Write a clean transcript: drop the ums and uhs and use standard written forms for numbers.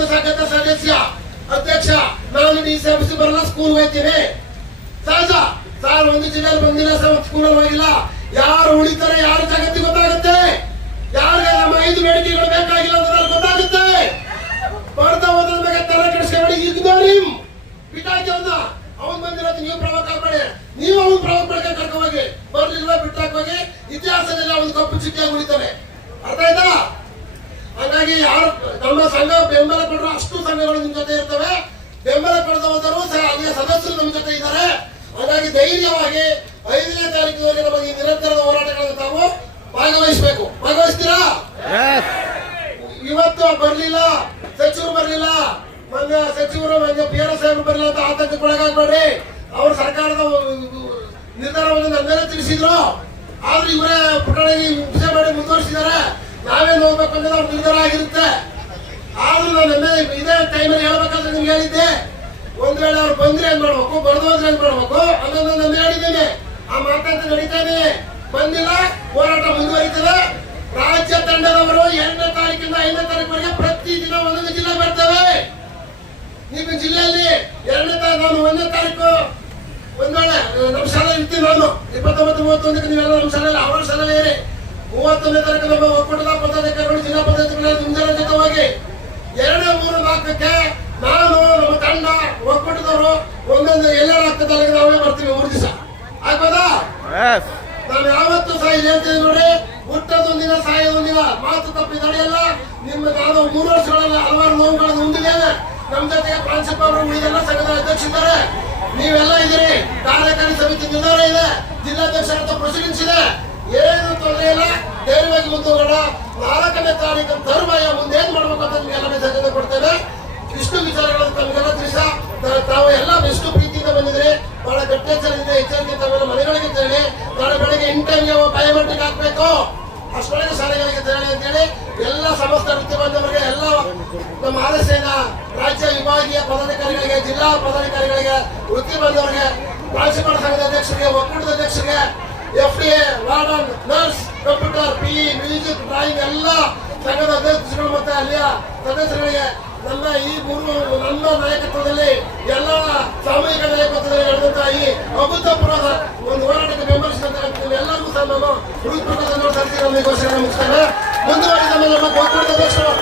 ಒಂದು ಸಂಘದ ಸದಸ್ಯ ಅಧ್ಯಕ್ಷ, ನಾನು DCMC ಬರಲ್ಲ, ಸ್ಕೂಲ್ ಹೋಗ್ತೀನಿ. ಸಹಜ ಸರ್, ಒಂದು ಜಿಲ್ಲೆಯಲ್ಲಿ ಬಂದಿಲ್ಲ, ಸ್ಕೂಲಲ್ಲಿ ಹೋಗಿಲ್ಲ. ಯಾರು ಉಳಿತಾರೆ, ಯಾರು ಜಗತ್ತಿಗೆ ಗೊತ್ತಾಗುತ್ತೆ. ಯಾರಿಗೆ ನಮ್ಮ 5 ಬೇಡಿಕೆಗಳು ಬೇಕಾಗಿಲ್ಲ ಅಂತ ಗೊತ್ತಾಗುತ್ತೆ. ಬರ್ತಾ ಹೋದ್ರ ಬಗ್ಗೆ ತಲೆ ಕೆಡಿಸ್ಕೊಂಬೇಡಿ. ಇಗ್ನೋರ್ ಹಿಮ್, ಬಿಟ್ಟಾಕಿ ಅವನ್ ಬಂದಿರೋದು. ನೀವು ಪ್ರವಾಹ ಕಾಪಾಡಿ, ನೀವು ಅವನ್ ಪ್ರವಾಹ ಪಡ್ಕೊಂಡು ಕರ್ಕೊಂಡು ಹೋಗಿ. ಬರ್ಲಿಲ್ವಾ ಬಿಟ್ಟಾಕ ಹೋಗಿ. ಇತಿಹಾಸದಲ್ಲಿ ಅವನು ಕಪ್ಪು ಚುಕ್ಕಿಯಾಗಿ ಉಳಿತಾನೆ. ಅರ್ಥ ಆಯ್ತಾ? ಹಾಗಾಗಿ ಯಾರು ನಮ್ಮ ಸಂಘ ಬೆಂಬಲ ಕೊಟ್ಟರು ಅಷ್ಟು ಸಂಘಗಳು ನಿಮ್ ಜೊತೆ ಇರ್ತವೆ. ಬೆಂಬಲ ಪಡೆದ ಹೋದರು ಅಲ್ಲಿಯ ಸದಸ್ಯರು ನಮ್ಮ ಜೊತೆ ಇದ್ದಾರೆ. ಹಾಗಾಗಿ ಧೈರ್ಯವಾಗಿ 5ನೇ ತಾರೀಕಿನಲ್ಲಿ ನಮಗೆ ಈ ನಿರಂತರದ ಹೋರಾಟಗಳನ್ನು ತಾವು ಭಾಗವಹಿಸಬೇಕು. ಭಾಗವಹಿಸ್ತೀರಾ? ಇವತ್ತು ಬರ್ಲಿಲ್ಲ, ಸಚಿವರು ಬರ್ಲಿಲ್ಲ, ಮೊನ್ನೆ ಸಚಿವರು PRO ಸಾಹೇಬರು ಬರಲಿಲ್ಲ ಅಂತ ಆತಂಕಕ್ಕೊಳಗಾಗಬೇಡಿ. ಅವರು ಸರ್ಕಾರದ ನಿರ್ಧಾರವನ್ನು ನಮ್ಮೆಲ್ಲ ತಿಳಿಸಿದ್ರು. ಆದ್ರೂ ಇವರೇ ಪುಟಣಿ ವಿಷಯ ಮಾಡಿ ಮುಂದುವರಿಸಿದ್ದಾರೆ. ನಾವೇನು ಹೋಗ್ಬೇಕು ಅನ್ನೋದು ಅವ್ರ ನಿರ್ಧಾರ ಆಗಿರುತ್ತೆ. ಆದ್ರೂ ನಾನು ಇದೇ ಟೈಮಲ್ಲಿ ಹೇಳ್ಬೇಕಂತ ನಿಮ್ಗೆ ಹೇಳಿದ್ದೆ. ಒಂದ್ ವೇಳೆ ಅವ್ರು ಬಂದ್ರೆ ಏನ್ ಮಾಡ್ಬೇಕು, ಬರ್ದೋದ್ರೆ ಏನ್ ಮಾಡ್ಬೇಕು ಅನ್ನೋದು ನಾನು ಹೇಳಿದ್ದೇನೆ. ಆ ಮಾತಂತ ನಡೀತಾನೆ. ಬಂದಿಲ್ಲ, ಹೋರಾಟ ಮುಂದುವರಿತದೆ. ರಾಜ್ಯ ತಂಡದವರು 2ನೇ ತಾರೀಕಿಂದ 5ನೇ ತಾರೀಕುವರೆಗೆ ಪ್ರತಿದಿನ ಒಂದೊಂದು ಜಿಲ್ಲೆ ಬರ್ತವೆ. ನಿಮ್ಮ ಜಿಲ್ಲೆಯಲ್ಲಿ 2ನೇ ತಾರೀಕು, ನಾನು 1ನೇ ತಾರೀಕು ಒಂದ್ ವೇಳೆ ನಮ್ಮ ಶಾಲೆ ಇರ್ತೀವಿ. ನಾನು 29, 31 ನೀವೆಲ್ಲ ನಮ್ಮ ಶಾಲೆಯಲ್ಲಿ, ಅವರ ಶಾಲೆಯಲ್ಲಿ ಇರಿ. 31ನೇ ತಾರೀಕು ನಮ್ಮ ಒಕ್ಕೂಟದ ಪದಾಧಿಕಾರಿಗಳು, ಜಿಲ್ಲಾ ಪದಾಧಿಕಾರಿಗಳು ನಿಮ್ಮ ಜೊತೆ ಹೋಗಿ 2, 3, 4ಕ್ಕೆ ನಾನು, ನಮ್ಮ ತಂಡ, ಒಕ್ಕೂಟದವರು ಒಂದೊಂದು ಎಲ್ಲರ ಹಕ್ಕದಲ್ಲಿ ನಾವೇ ಬರ್ತೀವಿ. 3 ದಿವಸ ಆಗ್ಬೋದಾ? ನಾನು ಯಾವತ್ತೂ ಸಹ ಇಲ್ಲಿ ಹೇಳ್ತೀನಿ ನೋಡಿ, ಹುಟ್ಟದೊಂದಿನ ಸಾಯೋದೊಂದಿನ ಮಾತು ತಪ್ಪಿ ನಡೆಯಲ್ಲ. ನಿಮ್ಮ ನಾನು 3 ವರ್ಷಗಳಲ್ಲಿ ಹಲವಾರು ನೋವುಗಳನ್ನು ಹೊಂದಿದ್ದೇನೆ. ನಮ್ಮ ಜೊತೆಗೆ ಪ್ರಾಂಶುಪಾಲರು, ಉಳಿದೆಲ್ಲ ಸಂಘದ ಅಧ್ಯಕ್ಷರಿದ್ದಾರೆ. ನೀವೆಲ್ಲ ಇದ್ದೀರಿ. ಕಾರ್ಯಕಾರಿ ಸಮಿತಿ ನಿರ್ಧಾರ ಇದೆ, ಜಿಲ್ಲಾಧ್ಯಕ್ಷರ ಪ್ರೆಸಿಡೆನ್ಸ್ ಇದೆ. ಏನು ತೊಂದರೆ ಇಲ್ಲ, ಧೈರ್ಯವಾಗಿ ಮುಂದೋಗೋಣ. 4ನೇ ತಾರೀಕು ತರುವಾಯ ಮುಂದೆ ಏನ್ ಮಾಡ್ಬೇಕು ಅಂತ ನಿಮ್ಗೆಲ್ಲ ಮೆಸೇಜ್ ಕೊಡ್ತೇವೆ. ಇಷ್ಟು ವಿಚಾರಗಳನ್ನು ತಮಗೆಲ್ಲ ತಿಳಿಸ ತಾವು ಎಲ್ಲ ಎಷ್ಟು ಪ್ರೀತಿಯಿಂದ ಬಂದಿದ್ರಿ. ಬಹಳ ಗಟ್ಟೆಚ್ಚರದಿಂದ ಎಚ್ಚರಿಕೆ ತಾವೆಲ್ಲ ಮನೆಗಳಿಗೆ ತೆರಳಿ. ನಾಳೆ ಬೆಳಗ್ಗೆ 8 ಗಂಟೆಗೆ ಬಯೋಮೆಟ್ರಿಕ್ ಹಾಕ್ಬೇಕು, ಅಷ್ಟೊಳಗೆ ಶಾಲೆಗಳಿಗೆ ತೆರಳಿ ಅಂತೇಳಿ ಎಲ್ಲ ಸಮಸ್ತ ವೃತ್ತಿ ಬಾಂಧವರಿಗೆ, ಎಲ್ಲ ನಮ್ಮ RSAನ ರಾಜ್ಯ ವಿಭಾಗೀಯ ಪದಾಧಿಕಾರಿಗಳಿಗೆ, ಜಿಲ್ಲಾ ಪದಾಧಿಕಾರಿಗಳಿಗೆ, ವೃತ್ತಿ ಬಾಂಧವರಿಗೆ, ಪ್ರಾಂಶುಪಾಲ ಸಂಘದ ಅಧ್ಯಕ್ಷರಿಗೆ, ಒಕ್ಕೂಟದ ಅಧ್ಯಕ್ಷರಿಗೆ, FDA, warden, nurse, computer, PE, music, drawing ಎಲ್ಲ ಸಂಘದ ಅಧ್ಯಕ್ಷರು ಮತ್ತೆ ಅಲ್ಲಿಯ ಸದಸ್ಯರಿಗೆ ನನ್ನ ಈ ನನ್ನ ನಾಯಕತ್ವದಲ್ಲಿ, ಎಲ್ಲ ಸಾಮೂಹಿಕ ನಾಯಕತ್ವದಲ್ಲಿ ನಡೆದಂತಹ ಈ ಅಭೂತಪೂರ್ವ ಒಂದು ಹೋರಾಟಕ್ಕೆ ಬೆಂಬಲಿಸಿದಂತ ಎಲ್ಲರಿಗೂ ಸಹ ನಾನು ಹೃತ್ಪೂರ್ವಕ ಧನ್ಯವಾದ ಸಲ್ಲಿಸಿ ನನ್ನ ಘೋಷಣೆ ಮುಗಿಸ್ತೇನೆ. ಮುಂದುವರಿದ ನಮ್ಮ ಒಕ್ಕೂಟದ ಅಧ್ಯಕ್ಷರು